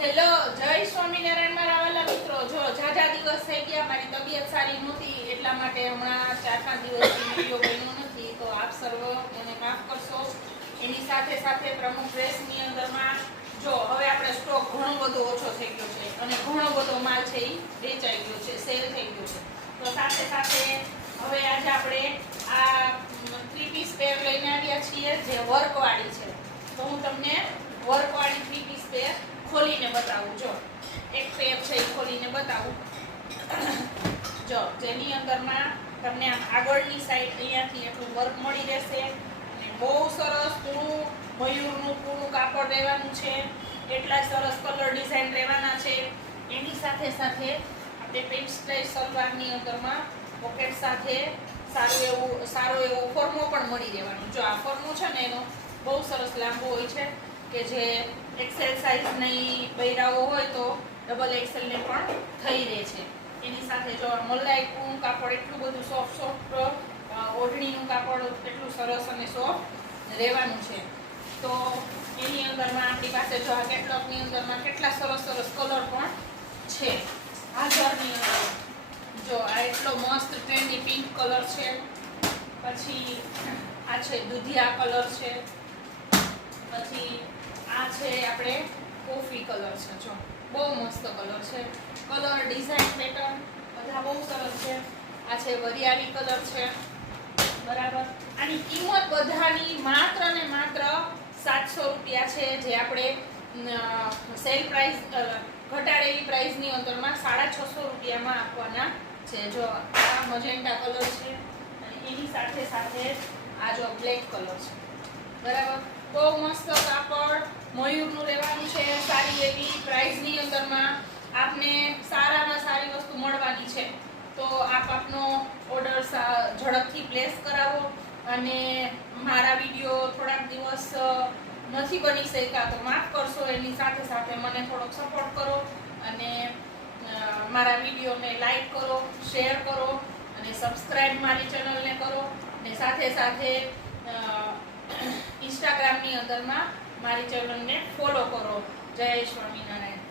Hello, જય સ્વામિનારાયણ મારા વાલા મિત્રો. જો ઝાઝા દિવસ થઈ ગયા, મારી તબિયત સારી નહોતી, એટલા માટે હમણાં 4-5 દિવસથી વિડીયો બન્યો નથી. તો આપ સર્વ મને માફ કરશો. એની સાથે સાથે પ્રમુખ ડ્રેસની અંદરમાં જો હવે આપણે સ્ટોક ઘણો બધો ઓછો થઈ ગયો છે અને ઘણો બધો માલ છે એ વેચાઈ ગયો છે, સેલ થઈ ગયો છે. તો સાથે સાથે હવે આજે આપણે આ 3 પીસ પેર લઈને આવ્યા છીએ જે વર્કવાળી છે. તો હું તમને વર્કવાળી 3 પીસ પેર ખોલીને બતાવું. જો એક પેર છે એ ખોલીને બતાવું. જો જેની અંદરમાં તમને આમ આગળની સાઈડ અહીંયાથી એટલું વર્ક મળી રહેશે અને બહુ સરસ પૂરું મયુરનું પૂરું કાપડ રહેવાનું છે. એટલા સરસ કલર ડિઝાઇન રહેવાના છે. એની સાથે સાથે આપણે પેન્ટ સ્ટાઇલ સલવારની અંદરમાં પોકેટ સાથે સારો એવો ફોર્મો પણ મળી રહેવાનો. જો આ ફોર્મો છે ને એનો બહુ સરસ લાંબો હોય છે કે જે એક્સેલ સાઇઝની બૈરાઓ હોય તો ડબલ એક્સેલ ને પણ થઈ રહે છે. એની સાથે જો મલાઈનું કાપડ એટલું બધું સોફ્ટ ઓઢણીનું કાપડ એટલું સરસ અને સોફ્ટ રહેવાનું છે. તો એની અંદરમાં આપણી પાસે જો આ કેટલોગની અંદરમાં કેટલા સરસ કલર પણ છે. હાજરની અંદર જો આ એટલો મસ્ત ટ્રેન્ડી પિંક કલર છે. પછી આ છે દુધિયા કલર છે. પછી આ છે આપણે કોફી કલર છે. જો બહુ મસ્ત કલર છે. કલર ડિઝાઇન પેટર્ન બધા બહુ સરસ છે. આ છે વરિયાળી કલર છે. બરાબર. આની કિંમત બધાની માત્ર ને માત્ર 700 રૂપિયા છે, જે આપણે સેલ પ્રાઇસ ઘટાડેલી પ્રાઇસની અંદરમાં 650 રૂપિયામાં આપવાના છે. જો આ મજેન્ટા કલર છે અને એની સાથે સાથે આ જો બ્લેક કલર છે. બરાબર. બહુ મસ્ત કાપડ મયુરનું રહેવાનું છે. સારી એવી પ્રાઇસની અંદરમાં આપને સારામાં સારી વસ્તુ મળવાની છે. તો આપનો ઓર્ડર ઝડપથી પ્લેસ કરાવો અને મારા વિડીયો થોડાક દિવસ નથી બની શક્યા તો માફ કરશો. એની સાથે સાથે મને થોડોક સપોર્ટ કરો અને મારા વિડીયોને લાઈક કરો, શેર કરો અને સબસ્ક્રાઈબ મારી ચેનલને કરો અને સાથે સાથે ઇન્સ્ટાગ્રામની અંદરમાં મારી ચેનલને ફોલો કરો. જય સ્વામિનારાયણ.